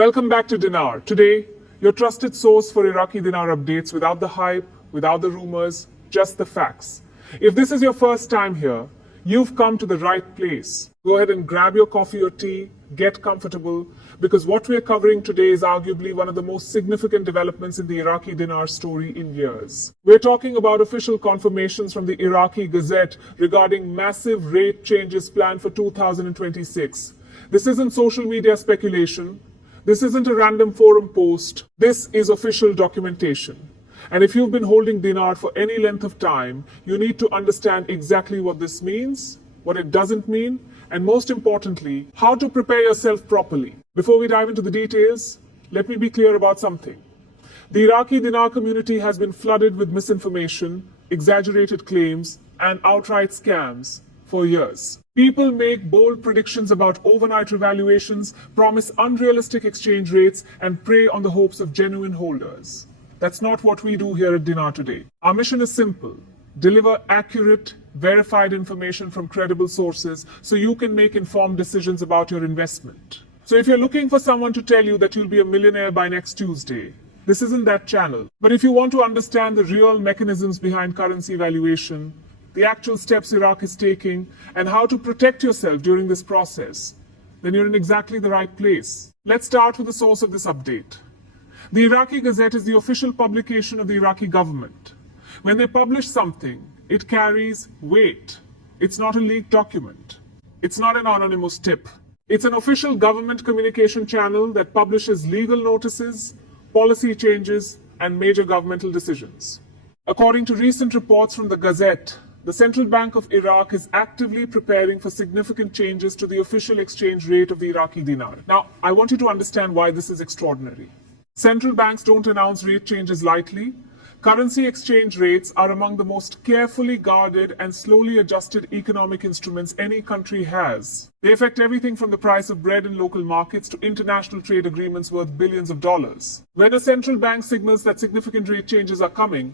Welcome back to Dinar. Today, your trusted source for Iraqi Dinar updates without the hype, without the rumors, just the facts. If this is your first time here, you've come to the right place. Go ahead and grab your coffee or tea, get comfortable, because what we're covering today is arguably one of the most significant developments in the Iraqi Dinar story in years. We're talking about official confirmations from the Iraqi Gazette regarding massive rate changes planned for 2026. This isn't social media speculation. This isn't a random forum post. This is official documentation. And if you've been holding dinar for any length of time, you need to understand exactly what this means, what it doesn't mean, and most importantly, how to prepare yourself properly. Before we dive into the details, let me be clear about something. The Iraqi dinar community has been flooded with misinformation, exaggerated claims, and outright scams for years. People make bold predictions about overnight revaluations, promise unrealistic exchange rates, and prey on the hopes of genuine holders. That's not what we do here at Dinar today. Our mission is simple: deliver accurate, verified information from credible sources so you can make informed decisions about your investment. So if you're looking for someone to tell you that you'll be a millionaire by next Tuesday, this isn't that channel. But if you want to understand the real mechanisms behind currency valuation, the actual steps Iraq is taking, and how to protect yourself during this process, then you're in exactly the right place. Let's start with the source of this update. The Iraqi Gazette is the official publication of the Iraqi government. When they publish something, it carries weight. It's not a leaked document. It's not an anonymous tip. It's an official government communication channel that publishes legal notices, policy changes, and major governmental decisions. According to recent reports from the Gazette, the Central Bank of Iraq is actively preparing for significant changes to the official exchange rate of the Iraqi dinar. Now, I want you to understand why this is extraordinary. Central banks don't announce rate changes lightly. Currency exchange rates are among the most carefully guarded and slowly adjusted economic instruments any country has. They affect everything from the price of bread in local markets to international trade agreements worth billions of dollars. When a central bank signals that significant rate changes are coming,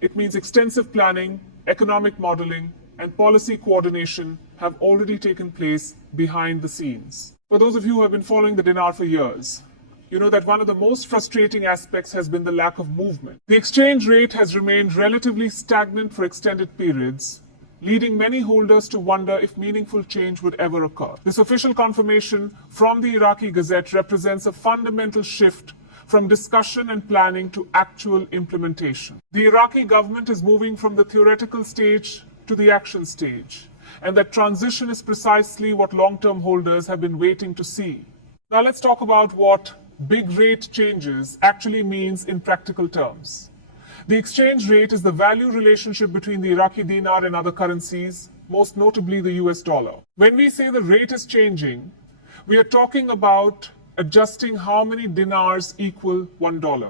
it means extensive planning, economic modeling, and policy coordination have already taken place behind the scenes. For those of you who have been following the dinar for years, you know that one of the most frustrating aspects has been the lack of movement. The exchange rate has remained relatively stagnant for extended periods, leading many holders to wonder if meaningful change would ever occur. This official confirmation from the Iraqi Gazette represents a fundamental shift from discussion and planning to actual implementation. The Iraqi government is moving from the theoretical stage to the action stage, and that transition is precisely what long-term holders have been waiting to see. Now let's talk about what big rate changes actually means in practical terms. The exchange rate is the value relationship between the Iraqi dinar and other currencies, most notably the US dollar. When we say the rate is changing, we are talking about adjusting how many dinars equal $1,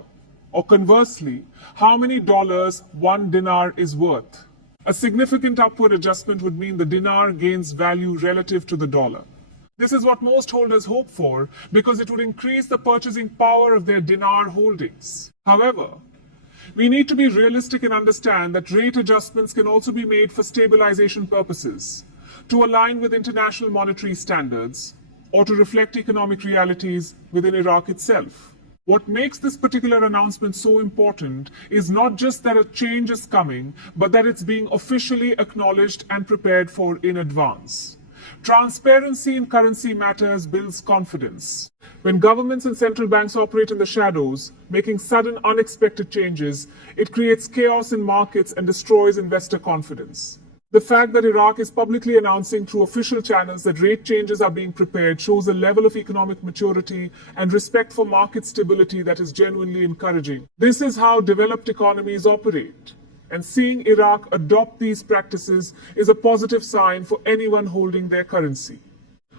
or conversely, how many dollars one dinar is worth. A significant upward adjustment would mean the dinar gains value relative to the dollar. This is what most holders hope for because it would increase the purchasing power of their dinar holdings. However, we need to be realistic and understand that rate adjustments can also be made for stabilization purposes, to align with international monetary standards, or to reflect economic realities within Iraq itself. What makes this particular announcement so important is not just that a change is coming, but that it's being officially acknowledged and prepared for in advance. Transparency in currency matters builds confidence. When governments and central banks operate in the shadows, making sudden, unexpected changes, it creates chaos in markets and destroys investor confidence. The fact that Iraq is publicly announcing through official channels that rate changes are being prepared shows a level of economic maturity and respect for market stability that is genuinely encouraging. This is how developed economies operate. And seeing Iraq adopt these practices is a positive sign for anyone holding their currency.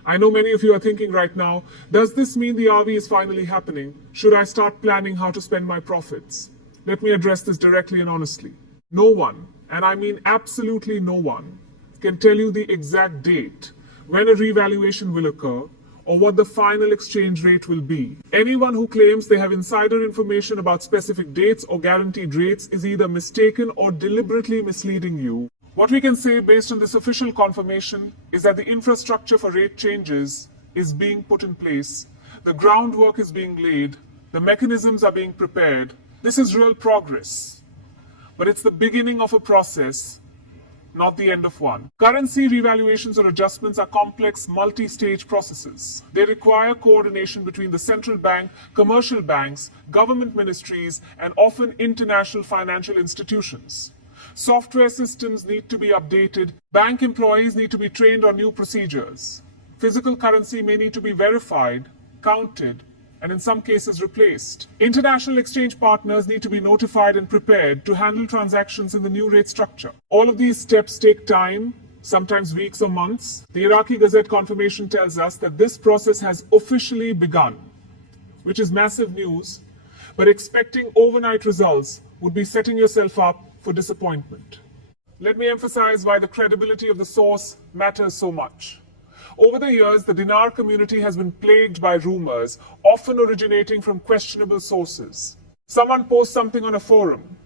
I know many of you are thinking right now, does this mean the RV is finally happening? Should I start planning how to spend my profits? Let me address this directly and honestly. No one, and I mean absolutely no one, can tell you the exact date when a revaluation will occur or what the final exchange rate will be. Anyone who claims they have insider information about specific dates or guaranteed rates is either mistaken or deliberately misleading you. What we can say based on this official confirmation is that the infrastructure for rate changes is being put in place. The groundwork is being laid. The mechanisms are being prepared. This is real progress. But it's the beginning of a process, not the end of one. Currency revaluations or adjustments are complex, multi-stage processes. They require coordination between the central bank, commercial banks, government ministries, and often international financial institutions. Software systems need to be updated. Bank employees need to be trained on new procedures. Physical currency may need to be verified, counted, and in some cases replaced. International exchange partners need to be notified and prepared to handle transactions in the new rate structure. All of these steps take time, sometimes weeks or months. The Iraqi Gazette confirmation tells us that this process has officially begun, which is massive news, but expecting overnight results would be setting yourself up for disappointment. Let me emphasize why the credibility of the source matters so much. Over the years, the dinar community has been plagued by rumors, often originating from questionable sources. Someone posts something on a forum.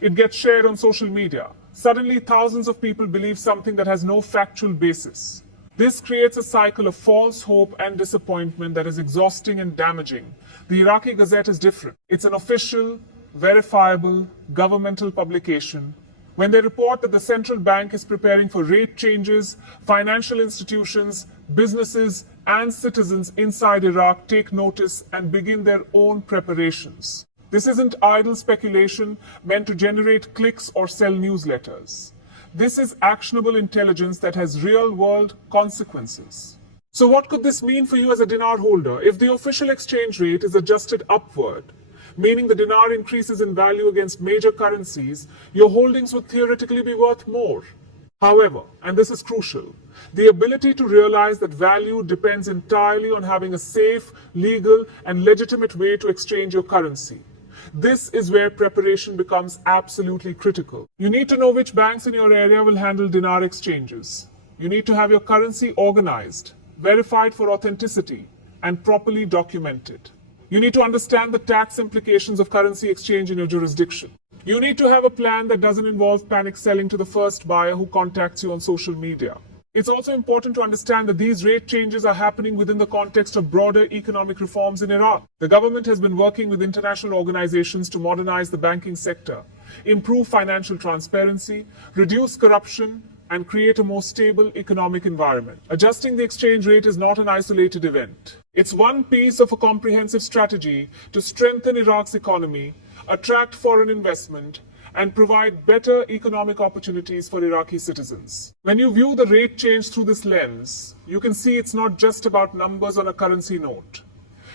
It gets shared on social media. Suddenly, thousands of people believe something that has no factual basis. This creates a cycle of false hope and disappointment that is exhausting and damaging. The Iraqi Gazette is different. It's an official, verifiable, governmental publication. When they report that the central bank is preparing for rate changes, financial institutions, businesses, and citizens inside Iraq take notice and begin their own preparations. This isn't idle speculation meant to generate clicks or sell newsletters. This is actionable intelligence that has real-world consequences. So what could this mean for you as a dinar holder? If the official exchange rate is adjusted upward, meaning the dinar increases in value against major currencies, your holdings would theoretically be worth more. However, and this is crucial, the ability to realize that value depends entirely on having a safe, legal, and legitimate way to exchange your currency. This is where preparation becomes absolutely critical. You need to know which banks in your area will handle dinar exchanges. You need to have your currency organized, verified for authenticity, and properly documented. You need to understand the tax implications of currency exchange in your jurisdiction. You need to have a plan that doesn't involve panic selling to the first buyer who contacts you on social media. It's also important to understand that these rate changes are happening within the context of broader economic reforms in Iraq. The government has been working with international organizations to modernize the banking sector, improve financial transparency, reduce corruption, and create a more stable economic environment. Adjusting the exchange rate is not an isolated event. It's one piece of a comprehensive strategy to strengthen Iraq's economy, attract foreign investment, and provide better economic opportunities for Iraqi citizens. When you view the rate change through this lens, you can see it's not just about numbers on a currency note.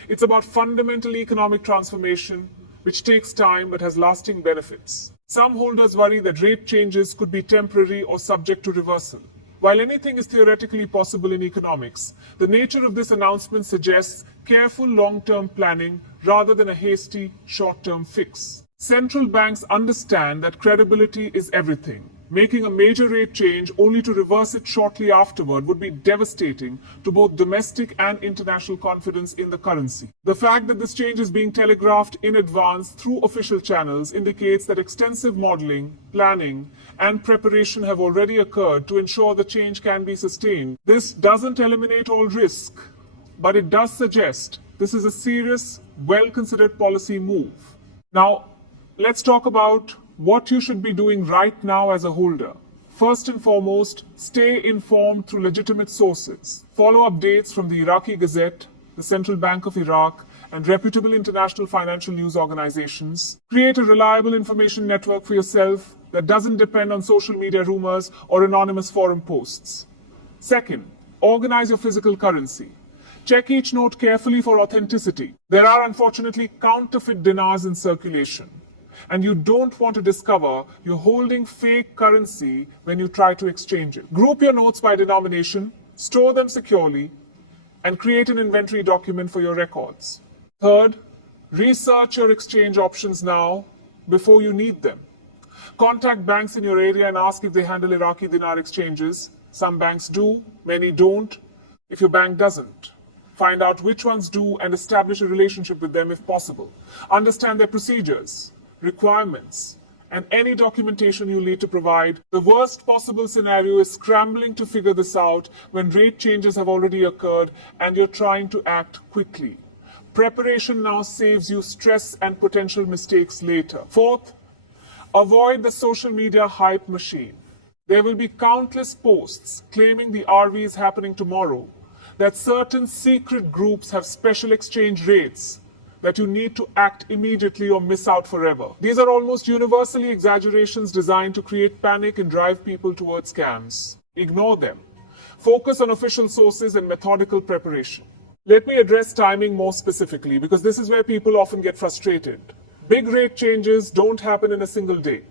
It's about fundamental economic transformation, which takes time but has lasting benefits. Some holders worry that rate changes could be temporary or subject to reversal. While anything is theoretically possible in economics, the nature of this announcement suggests careful long-term planning rather than a hasty short-term fix. Central banks understand that credibility is everything. Making a major rate change only to reverse it shortly afterward would be devastating to both domestic and international confidence in the currency. The fact that this change is being telegraphed in advance through official channels indicates that extensive modeling, planning, and preparation have already occurred to ensure the change can be sustained. This doesn't eliminate all risk, but it does suggest this is a serious, well-considered policy move. Now, let's talk about what you should be doing right now as a holder. First and foremost, stay informed through legitimate sources. Follow updates from the Iraqi Gazette, the Central Bank of Iraq, and reputable international financial news organizations. Create a reliable information network for yourself that doesn't depend on social media rumors or anonymous forum posts. Second, organize your physical currency. Check each note carefully for authenticity. There are unfortunately counterfeit dinars in circulation, and you don't want to discover you're holding fake currency when you try to exchange it. Group your notes by denomination, store them securely, and create an inventory document for your records. Third, research your exchange options now before you need them. Contact banks in your area and ask if they handle Iraqi dinar exchanges. Some banks do, many don't. If your bank doesn't, find out which ones do and establish a relationship with them if possible. Understand their procedures, requirements, and any documentation you need to provide. The worst possible scenario is scrambling to figure this out when rate changes have already occurred and you're trying to act quickly. Preparation now saves you stress and potential mistakes later. Fourth, avoid the social media hype machine. There will be countless posts claiming the RV is happening tomorrow, that certain secret groups have special exchange rates, that you need to act immediately or miss out forever. These are almost universally exaggerations designed to create panic and drive people towards scams. Ignore them. Focus on official sources and methodical preparation. Let me address timing more specifically, because this is where people often get frustrated. Big rate changes don't happen in a single day.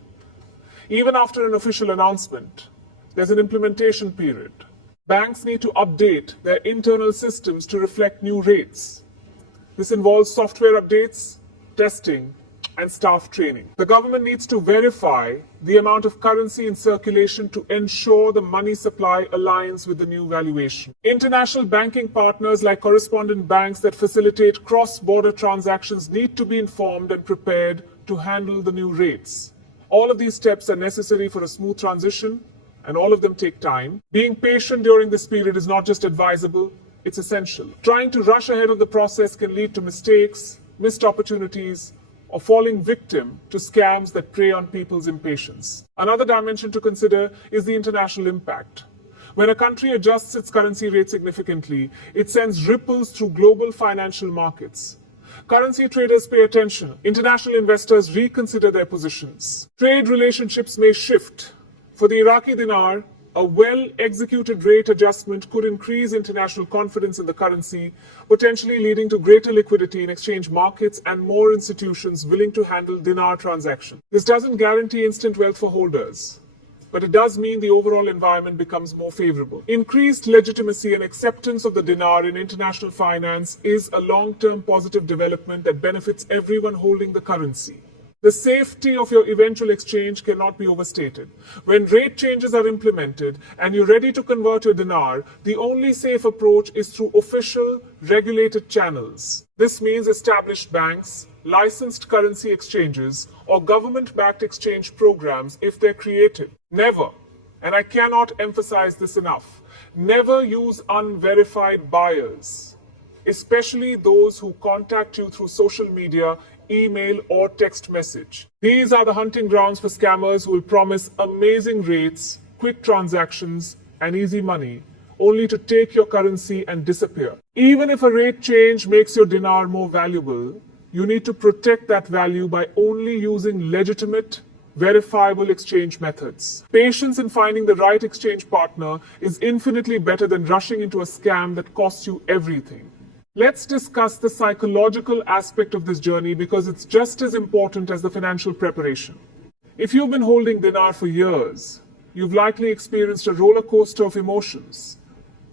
Even after an official announcement, there's an implementation period. Banks need to update their internal systems to reflect new rates. This involves software updates, testing, and staff training. The government needs to verify the amount of currency in circulation to ensure the money supply aligns with the new valuation. International banking partners like correspondent banks that facilitate cross-border transactions need to be informed and prepared to handle the new rates. All of these steps are necessary for a smooth transition, and all of them take time. Being patient during this period is not just advisable, it's essential. Trying to rush ahead of the process can lead to mistakes, missed opportunities, or falling victim to scams that prey on people's impatience. Another dimension to consider is the international impact. When a country adjusts its currency rate significantly, it sends ripples through global financial markets. Currency traders pay attention. International investors reconsider their positions. Trade relationships may shift. For the Iraqi dinar, a well-executed rate adjustment could increase international confidence in the currency, potentially leading to greater liquidity in exchange markets and more institutions willing to handle dinar transactions. This doesn't guarantee instant wealth for holders, but it does mean the overall environment becomes more favorable. Increased legitimacy and acceptance of the dinar in international finance is a long-term positive development that benefits everyone holding the currency. The safety of your eventual exchange cannot be overstated. When rate changes are implemented and you're ready to convert your dinar, the only safe approach is through official, regulated channels. This means established banks, licensed currency exchanges, or government-backed exchange programs if they're created. Never, and I cannot emphasize this enough, never use unverified buyers, especially those who contact you through social media, email, or text message. These are the hunting grounds for scammers who will promise amazing rates, quick transactions, and easy money, only to take your currency and disappear. Even if a rate change makes your dinar more valuable, you need to protect that value by only using legitimate, verifiable exchange methods. Patience in finding the right exchange partner is infinitely better than rushing into a scam that costs you everything. Let's discuss the psychological aspect of this journey, because it's just as important as the financial preparation. If you've been holding dinar for years, you've likely experienced a roller coaster of emotions: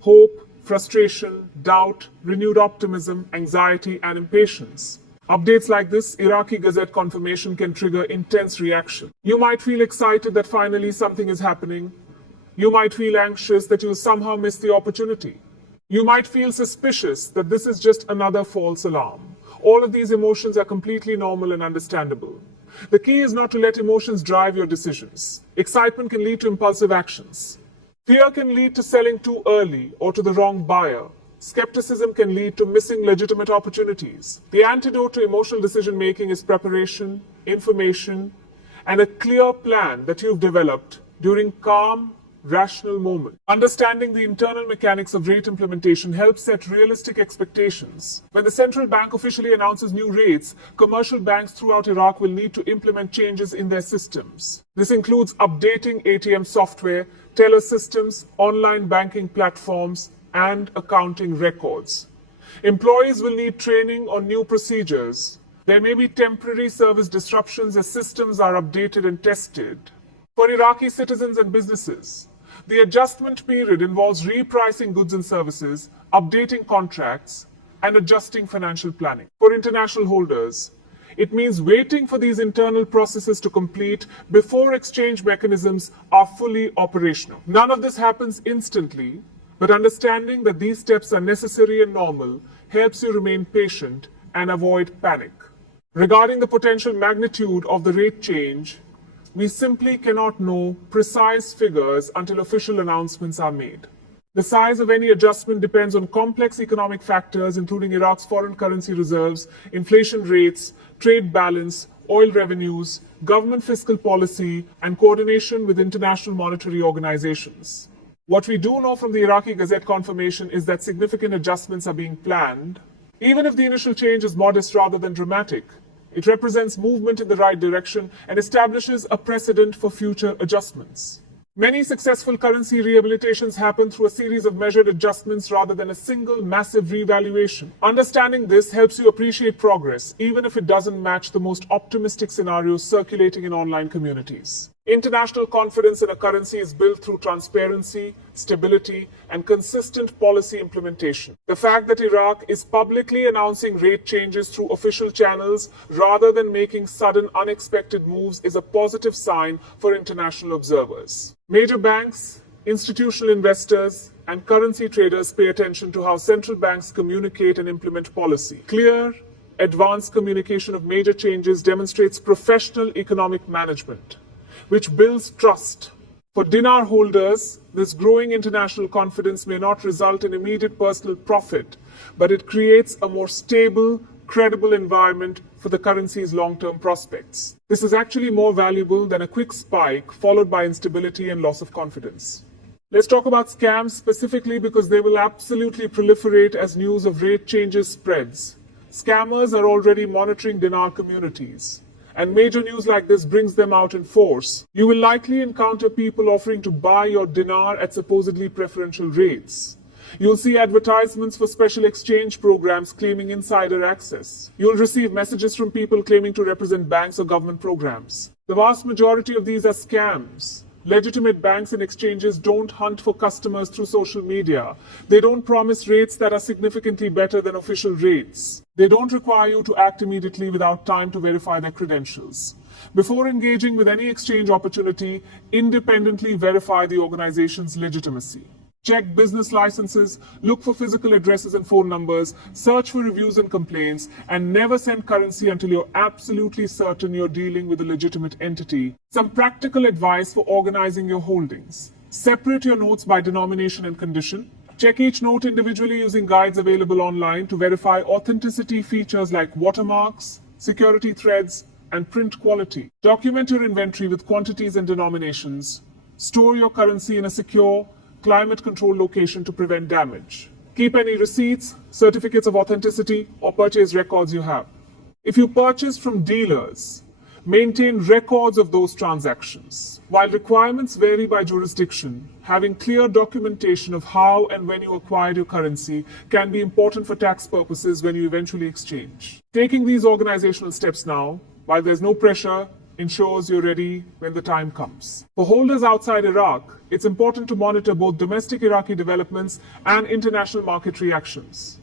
hope, frustration, doubt, renewed optimism, anxiety, and impatience. Updates like this Iraqi Gazette confirmation can trigger intense reaction. You might feel excited that finally something is happening. You might feel anxious that you'll somehow miss the opportunity. You might feel suspicious that this is just another false alarm. All of these emotions are completely normal and understandable. The key is not to let emotions drive your decisions. Excitement can lead to impulsive actions. Fear can lead to selling too early or to the wrong buyer. Skepticism can lead to missing legitimate opportunities. The antidote to emotional decision-making is preparation, information, and a clear plan that you've developed during calm, rational moments. Understanding the internal mechanics of rate implementation helps set realistic expectations. When the central bank officially announces new rates, commercial banks throughout Iraq will need to implement changes in their systems. This includes updating ATM software, teller systems, online banking platforms, and accounting records. Employees will need training on new procedures. There may be temporary service disruptions as systems are updated and tested. For Iraqi citizens and businesses, the adjustment period involves repricing goods and services, updating contracts, and adjusting financial planning. For international holders, it means waiting for these internal processes to complete before exchange mechanisms are fully operational. None of this happens instantly, but understanding that these steps are necessary and normal helps you remain patient and avoid panic. Regarding the potential magnitude of the rate change, we simply cannot know precise figures until official announcements are made. The size of any adjustment depends on complex economic factors, including Iraq's foreign currency reserves, inflation rates, trade balance, oil revenues, government fiscal policy, and coordination with international monetary organizations. What we do know from the Iraqi Gazette confirmation is that significant adjustments are being planned. Even if the initial change is modest rather than dramatic, it represents movement in the right direction and establishes a precedent for future adjustments. Many successful currency rehabilitations happen through a series of measured adjustments rather than a single massive revaluation. Understanding this helps you appreciate progress, even if it doesn't match the most optimistic scenarios circulating in online communities. International confidence in a currency is built through transparency, stability, and consistent policy implementation. The fact that Iraq is publicly announcing rate changes through official channels rather than making sudden, unexpected moves is a positive sign for international observers. Major banks, institutional investors, and currency traders pay attention to how central banks communicate and implement policy. Clear, advanced communication of major changes demonstrates professional economic management, which builds trust. For dinar holders, this growing international confidence may not result in immediate personal profit, but it creates a more stable, credible environment for the currency's long-term prospects. This is actually more valuable than a quick spike followed by instability and loss of confidence. Let's talk about scams specifically because they will absolutely proliferate as news of rate changes spreads. Scammers are already monitoring dinar communities, and major news like this brings them out in force. You will likely encounter people offering to buy your dinar at supposedly preferential rates. You'll see advertisements for special exchange programs claiming insider access. You'll receive messages from people claiming to represent banks or government programs. The vast majority of these are scams. Legitimate banks and exchanges don't hunt for customers through social media. They don't promise rates that are significantly better than official rates. They don't require you to act immediately without time to verify their credentials. Before engaging with any exchange opportunity, independently verify the organization's legitimacy. Check business licenses, look for physical addresses and phone numbers, search for reviews and complaints, and never send currency until you're absolutely certain you're dealing with a legitimate entity. Some practical advice for organizing your holdings. Separate your notes by denomination and condition. Check each note individually using guides available online to verify authenticity features like watermarks, security threads, and print quality. Document your inventory with quantities and denominations. Store your currency in a secure, climate-controlled location to prevent damage. Keep any receipts, certificates of authenticity, or purchase records you have. If you purchase from dealers, maintain records of those transactions. While requirements vary by jurisdiction, having clear documentation of how and when you acquired your currency can be important for tax purposes when you eventually exchange. Taking these organizational steps now, while there's no pressure, ensures you're ready when the time comes. For holders outside Iraq, it's important to monitor both domestic Iraqi developments and international market reactions.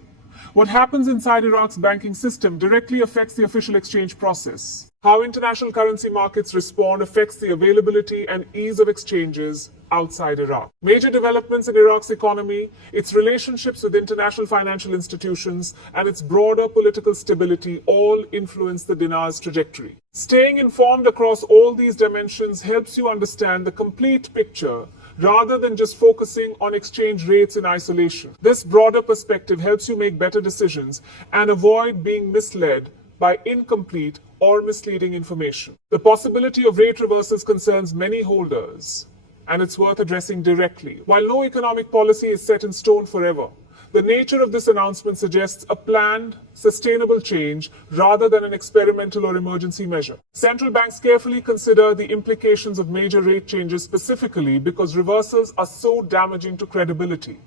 What happens inside Iraq's banking system directly affects the official exchange process. How international currency markets respond affects the availability and ease of exchanges outside Iraq. Major developments in Iraq's economy, its relationships with international financial institutions, and its broader political stability all influence the dinar's trajectory. Staying informed across all these dimensions helps you understand the complete picture rather than just focusing on exchange rates in isolation. This broader perspective helps you make better decisions and avoid being misled by incomplete or misleading information. The possibility of rate reversals concerns many holders, and it's worth addressing directly. While no economic policy is set in stone forever, the nature of this announcement suggests a planned, sustainable change rather than an experimental or emergency measure. Central banks carefully consider the implications of major rate changes specifically because reversals are so damaging to credibility.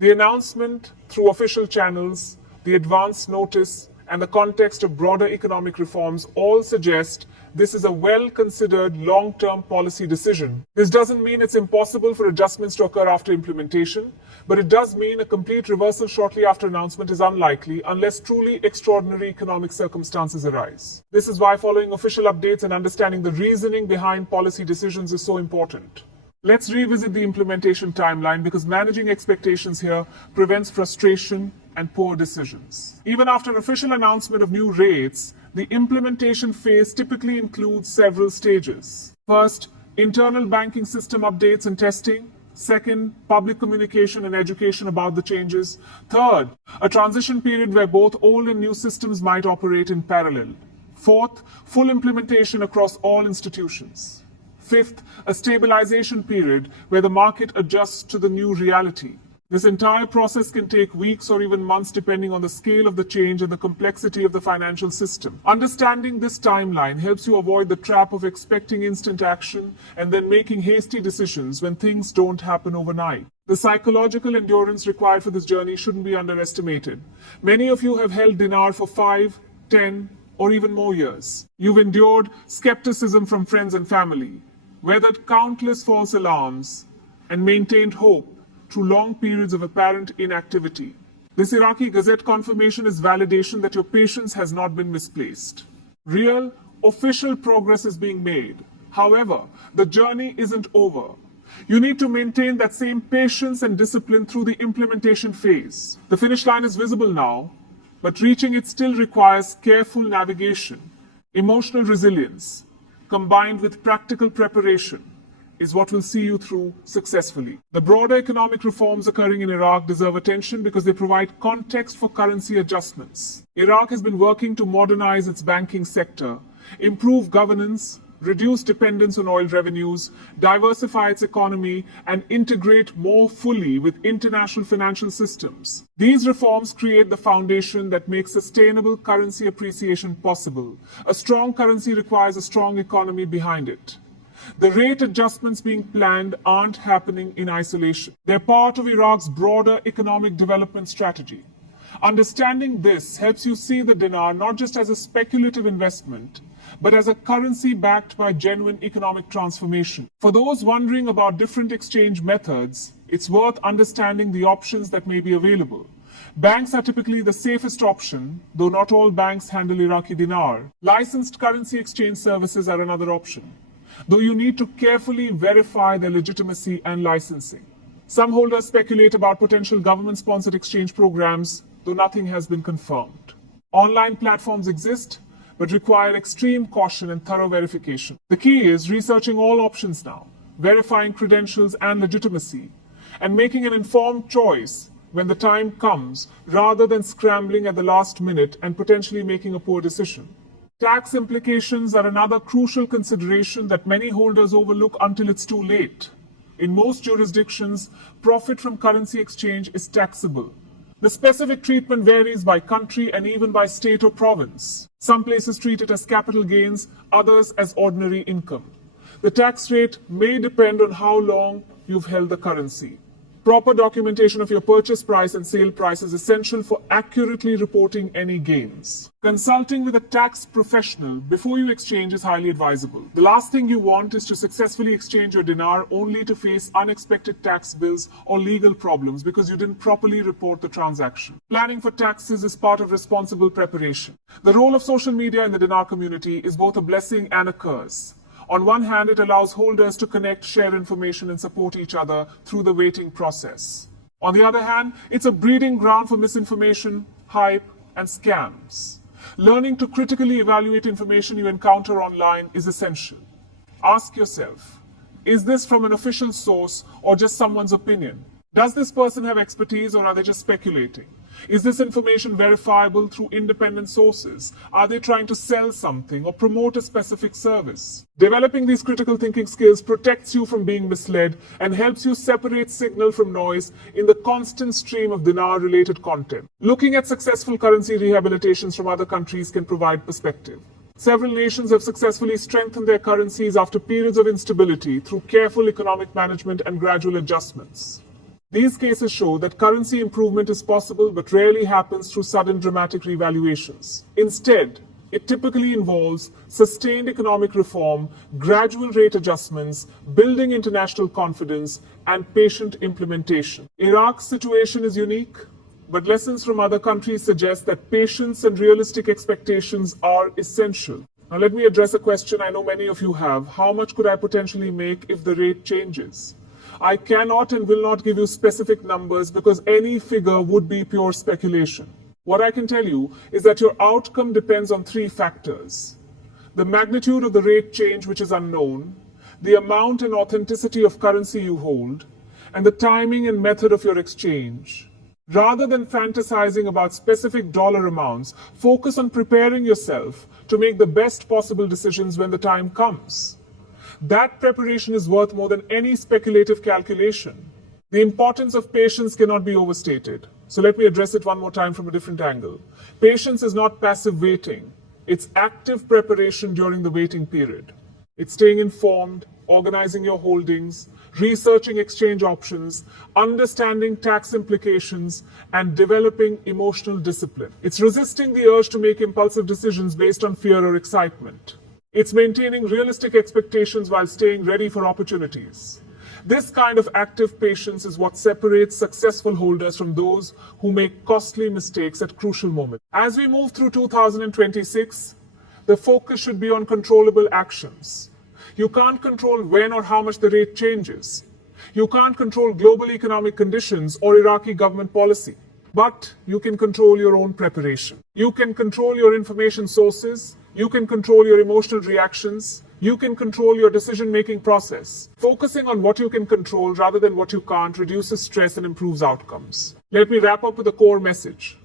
The announcement through official channels, the advance notice, and the context of broader economic reforms all suggest this is a well-considered long-term policy decision. This doesn't mean it's impossible for adjustments to occur after implementation, but it does mean a complete reversal shortly after announcement is unlikely unless truly extraordinary economic circumstances arise. This is why following official updates and understanding the reasoning behind policy decisions is so important. Let's revisit the implementation timeline because managing expectations here prevents frustration and poor decisions. Even after official announcement of new rates, the implementation phase typically includes several stages. First, internal banking system updates and testing. Second, public communication and education about the changes. Third, a transition period where both old and new systems might operate in parallel. Fourth, full implementation across all institutions. Fifth, a stabilization period where the market adjusts to the new reality. This entire process can take weeks or even months depending on the scale of the change and the complexity of the financial system. Understanding this timeline helps you avoid the trap of expecting instant action and then making hasty decisions when things don't happen overnight. The psychological endurance required for this journey shouldn't be underestimated. Many of you have held dinar for 5, 10, or even more years. You've endured skepticism from friends and family, weathered countless false alarms, and maintained hope through long periods of apparent inactivity. This Iraqi Gazette confirmation is validation that your patience has not been misplaced. Real, official progress is being made. However, the journey isn't over. You need to maintain that same patience and discipline through the implementation phase. The finish line is visible now, but reaching it still requires careful navigation, emotional resilience, combined with practical preparation, is what will see you through successfully. The broader economic reforms occurring in Iraq deserve attention because they provide context for currency adjustments. Iraq has been working to modernize its banking sector, improve governance, reduce dependence on oil revenues, diversify its economy, and integrate more fully with international financial systems. These reforms create the foundation that makes sustainable currency appreciation possible. A strong currency requires a strong economy behind it. The rate adjustments being planned aren't happening in isolation. They're part of Iraq's broader economic development strategy. Understanding this helps you see the dinar not just as a speculative investment, but as a currency backed by genuine economic transformation. For those wondering about different exchange methods, it's worth understanding the options that may be available. Banks are typically the safest option, though not all banks handle Iraqi dinar. Licensed currency exchange services are another option, though you need to carefully verify their legitimacy and licensing. Some holders speculate about potential government-sponsored exchange programs, though nothing has been confirmed. Online platforms exist, but require extreme caution and thorough verification. The key is researching all options now, verifying credentials and legitimacy, and making an informed choice when the time comes, rather than scrambling at the last minute and potentially making a poor decision. Tax implications are another crucial consideration that many holders overlook until it's too late. In most jurisdictions, profit from currency exchange is taxable. The specific treatment varies by country and even by state or province. Some places treat it as capital gains, others as ordinary income. The tax rate may depend on how long you've held the currency. Proper documentation of your purchase price and sale price is essential for accurately reporting any gains. Consulting with a tax professional before you exchange is highly advisable. The last thing you want is to successfully exchange your dinar only to face unexpected tax bills or legal problems because you didn't properly report the transaction. Planning for taxes is part of responsible preparation. The role of social media in the dinar community is both a blessing and a curse. On one hand, it allows holders to connect, share information, and support each other through the waiting process. On the other hand, it's a breeding ground for misinformation, hype, and scams. Learning to critically evaluate information you encounter online is essential. Ask yourself, is this from an official source or just someone's opinion? Does this person have expertise or are they just speculating? Is this information verifiable through independent sources? Are they trying to sell something or promote a specific service? Developing these critical thinking skills protects you from being misled and helps you separate signal from noise in the constant stream of dinar-related content. Looking at successful currency rehabilitations from other countries can provide perspective. Several nations have successfully strengthened their currencies after periods of instability through careful economic management and gradual adjustments. These cases show that currency improvement is possible but rarely happens through sudden dramatic revaluations. Instead, it typically involves sustained economic reform, gradual rate adjustments, building international confidence, and patient implementation. Iraq's situation is unique, but lessons from other countries suggest that patience and realistic expectations are essential. Now let me address a question I know many of you have. How much could I potentially make if the rate changes? I cannot and will not give you specific numbers because any figure would be pure speculation. What I can tell you is that your outcome depends on three factors: the magnitude of the rate change, which is unknown, the amount and authenticity of currency you hold, and the timing and method of your exchange. Rather than fantasizing about specific dollar amounts, focus on preparing yourself to make the best possible decisions when the time comes. That preparation is worth more than any speculative calculation. The importance of patience cannot be overstated. So let me address it one more time from a different angle. Patience is not passive waiting. It's active preparation during the waiting period. It's staying informed, organizing your holdings, researching exchange options, understanding tax implications, and developing emotional discipline. It's resisting the urge to make impulsive decisions based on fear or excitement. It's maintaining realistic expectations while staying ready for opportunities. This kind of active patience is what separates successful holders from those who make costly mistakes at crucial moments. As we move through 2026, the focus should be on controllable actions. You can't control when or how much the rate changes. You can't control global economic conditions or Iraqi government policy. But you can control your own preparation. You can control your information sources. You can control your emotional reactions. You can control your decision-making process. Focusing on what you can control rather than what you can't reduces stress and improves outcomes. Let me wrap up with a core message.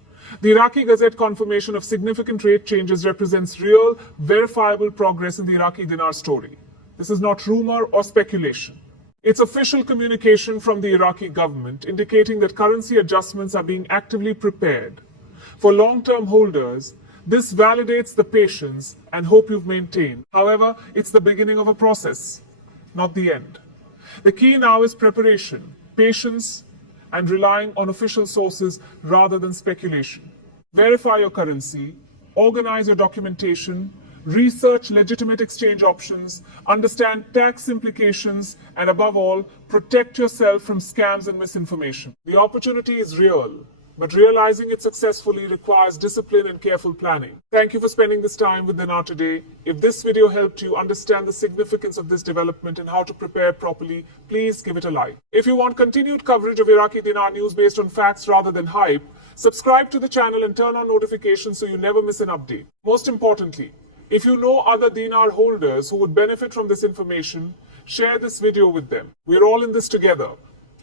The Iraqi Gazette confirmation of significant rate changes represents real, verifiable progress in the Iraqi Dinar story. This is not rumor or speculation. It's official communication from the Iraqi government indicating that currency adjustments are being actively prepared. For long-term holders, this validates the patience and hope you've maintained. However, it's the beginning of a process, not the end. The key now is preparation, patience, and relying on official sources rather than speculation. Verify your currency, organize your documentation, research legitimate exchange options, understand tax implications, and above all, protect yourself from scams and misinformation. The opportunity is real, but realizing it successfully requires discipline and careful planning. Thank you for spending this time with Dinar today. If this video helped you understand the significance of this development and how to prepare properly, please give it a like. If you want continued coverage of Iraqi Dinar news based on facts rather than hype, subscribe to the channel and turn on notifications so you never miss an update. Most importantly, if you know other Dinar holders who would benefit from this information, share this video with them. We're all in this together.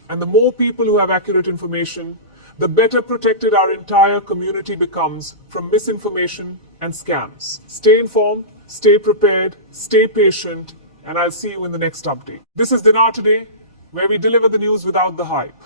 And the more people who have accurate information, the better protected our entire community becomes from misinformation and scams. Stay informed, stay prepared, stay patient, and I'll see you in the next update. This is Dinar Today, where we deliver the news without the hype.